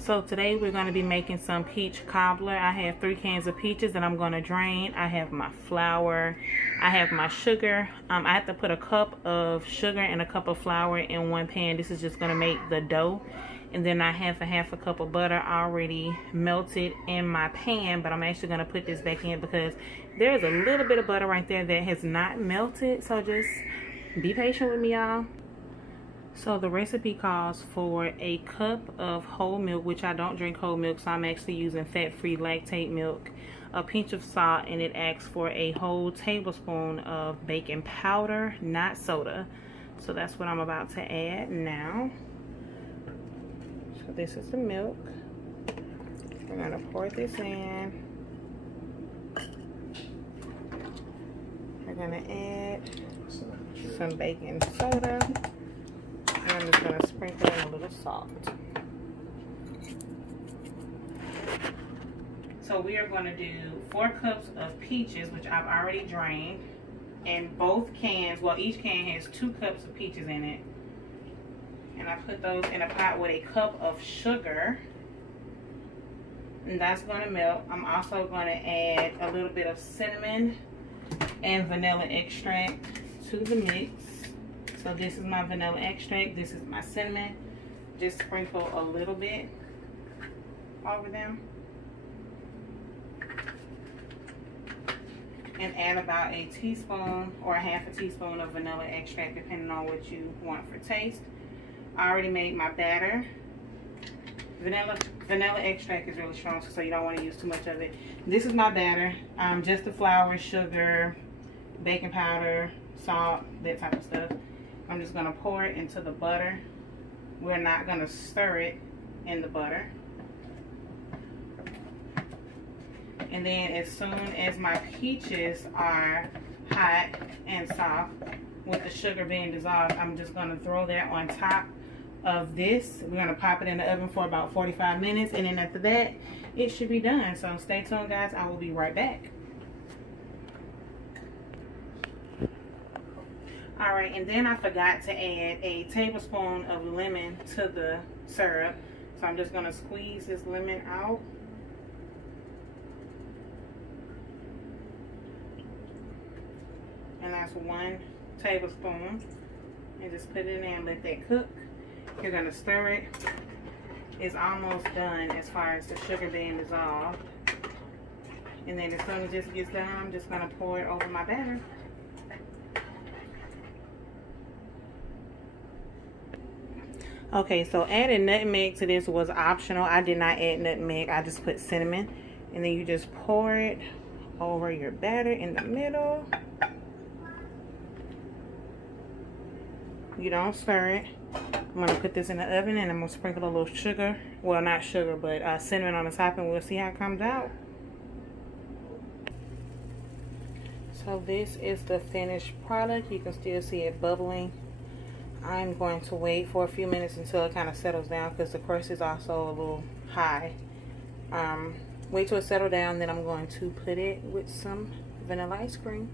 So today we're going to be making some peach cobbler. I have 3 cans of peaches that I'm going to drain. I have my flour. I have my sugar. I have to put a cup of sugar and a cup of flour in one pan. This is just going to make the dough. And then I have a cup of butter already melted in my pan. But I'm actually going to put this back in because there's a little bit of butter right there that has not melted. So just be patient with me, y'all. So the recipe calls for a cup of whole milk, which I don't drink whole milk, so I'm actually using fat-free lactate milk, a pinch of salt, and it asks for a whole tablespoon of baking powder, not soda. So that's what I'm about to add now. So this is the milk. We're gonna pour this in. We're gonna add some baking soda. And I'm just going to sprinkle in a little salt. So we are going to do 4 cups of peaches, which I've already drained. And both cans, well, each can has 2 cups of peaches in it. And I put those in a pot with a cup of sugar. And that's going to melt. I'm also going to add a little bit of cinnamon and vanilla extract to the mix. So this is my vanilla extract, this is my cinnamon. Just sprinkle a little bit over them. And add about a teaspoon or a half a teaspoon of vanilla extract, depending on what you want for taste. I already made my batter. Vanilla extract is really strong, so you don't want to use too much of it. This is my batter, just the flour, sugar, baking powder, salt, that type of stuff. I'm just going to pour it into the butter. We're not going to stir it in the butter. And then as soon as my peaches are hot and soft, with the sugar being dissolved, I'm just going to throw that on top of this. We're going to pop it in the oven for about 45 minutes. And then after that, it should be done. So stay tuned, guys. I will be right back. Alright, and then I forgot to add a tablespoon of lemon to the syrup. So I'm just going to squeeze this lemon out. And that's 1 tablespoon. And just put it in there and let that cook. You're going to stir it. It's almost done as far as the sugar being dissolved. And then as soon as this gets done, I'm just going to pour it over my batter. Okay, so adding nutmeg to this was optional. I did not add nutmeg. I just put cinnamon. And then you just pour it over your batter in the middle. You don't stir it. I'm going to put this in the oven and I'm going to sprinkle a little sugar. Well, not sugar, but cinnamon on the top, and we'll see how it comes out. So this is the finished product. You can still see it bubbling. I'm going to wait for a few minutes until it kind of settles down because the crust is also a little high. Wait till it settles down, then I'm going to put it with some vanilla ice cream.